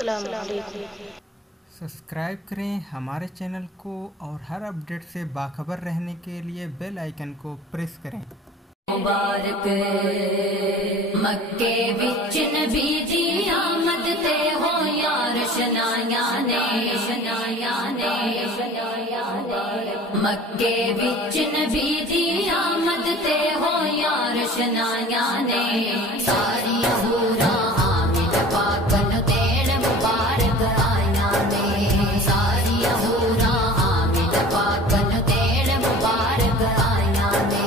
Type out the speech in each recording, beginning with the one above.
अस्सलाम वालेकुम। सब्सक्राइब करें हमारे चैनल को और हर अपडेट से बाखबर रहने के लिए बेल आइकन को प्रेस करें। मुबारक मक्के विच नबी दी आमद ते हो यार शनाया ने मक्के विच नबी दी आमद ते हो यार शनाया ने सारी हूरा हामिद पाकन तेड़ मुबारक आया ने सारी हूरा हामिद पाकन तेड़ मुबारक आया ने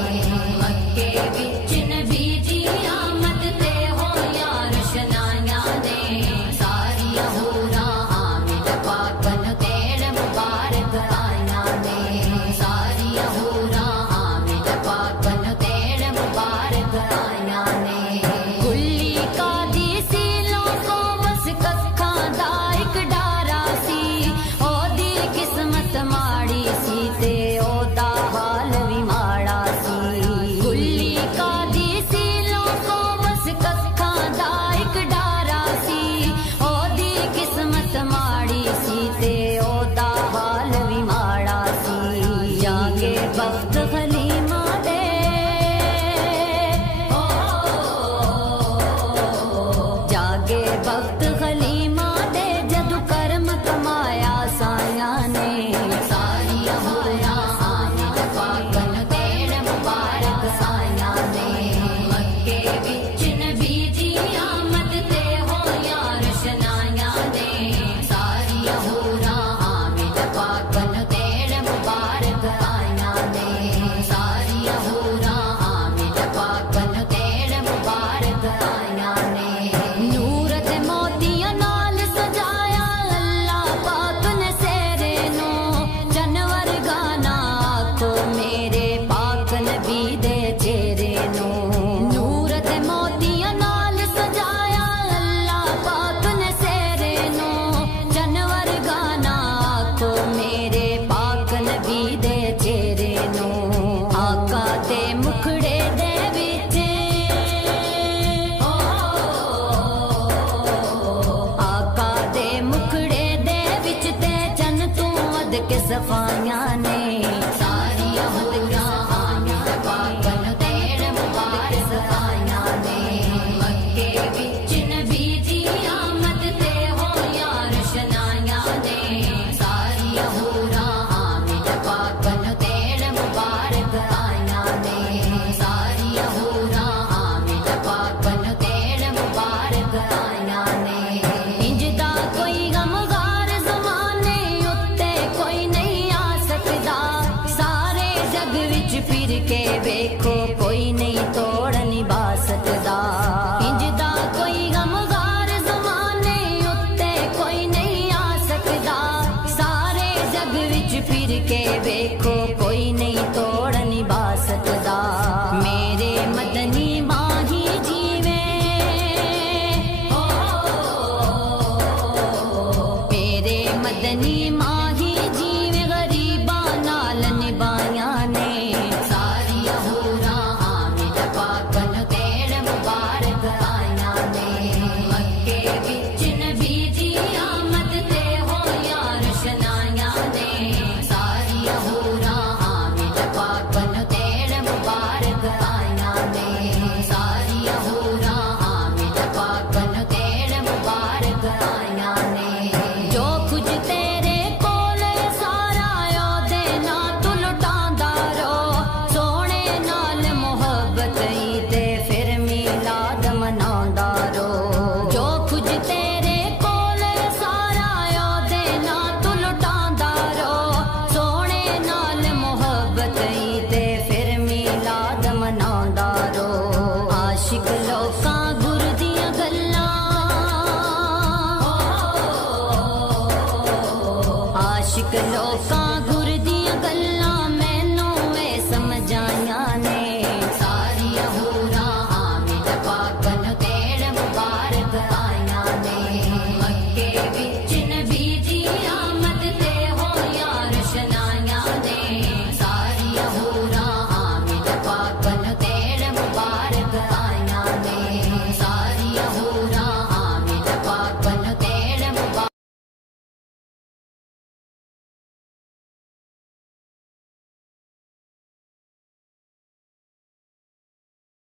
मक्के विच नबी दी आमद ते हो यार शनाया ने सारी हूरा हामिद पाकन तेड़ मुबारक आया ने सारी हूरा हामिद पाकन तेड़ मुबारक आया ने गुल्ली का दी सी लोको बस कखा दा एक डारा सी ओदी किस्मत माड़ी सी ते ओदा हाल भी माड़ा सी गुल्ली का दी सी लोको बस कखा दा एक डारा सी ओदी किस्मत माड़ी सी ते ओदा हाल भी माड़ा सी जाके वक्त खलीमा दे जागे वक्त खलीमा दे जदू कर्म कमाया साया ने सारी हूरा हामिद पाकन तेड़ मुबारक साया ने मक्के विच नबी दी आमद ते हो यार शनाया ने सारी हूरा हामिद पाकन तेड़ मुबारक आया ने सारी हूरा हामिद पाकन तेड़ मुबारक आया ने नूर ते मोतियां नाल सजाया अल्लाह पाक ने सेरे नो जनवर गाना आखो मेरे पाक नबी दे चेहरे नो नूर ते मोतियां नाल सजाया अल्लाह पाक ने सेरे नो जनवर गाना आखो मेरे पाक नबी दे चेहरे नो आका ते मुखड़े दे विच आका दे मुखड़े दे विच ते चन तू अद के सफाया ने सारी हूरा हामिद पाकन तेड़ मुबारक आया ने मक्के विच नबी दी आमद ते हो यार शनाया ने सारी हूरा हामिद पाकन तेड़ मुबारक आया ने सारी हूरा हामिद पाकन तेड़ मुबारक आया ने इंजदा कोई गमगार जमाने उत्ते कोई नहीं आ सकदा सारे जग विच फिर के वेखो कोई नहीं तोड़ निभा सकदा इंजदा कोई गमगार जमाने उत्ते कोई नहीं आ सकदा सारे जग विच फिर के वेखो कोई नहीं तोड़ निभा सकदा मेरे मदनी माही जीवे मेरे मदनी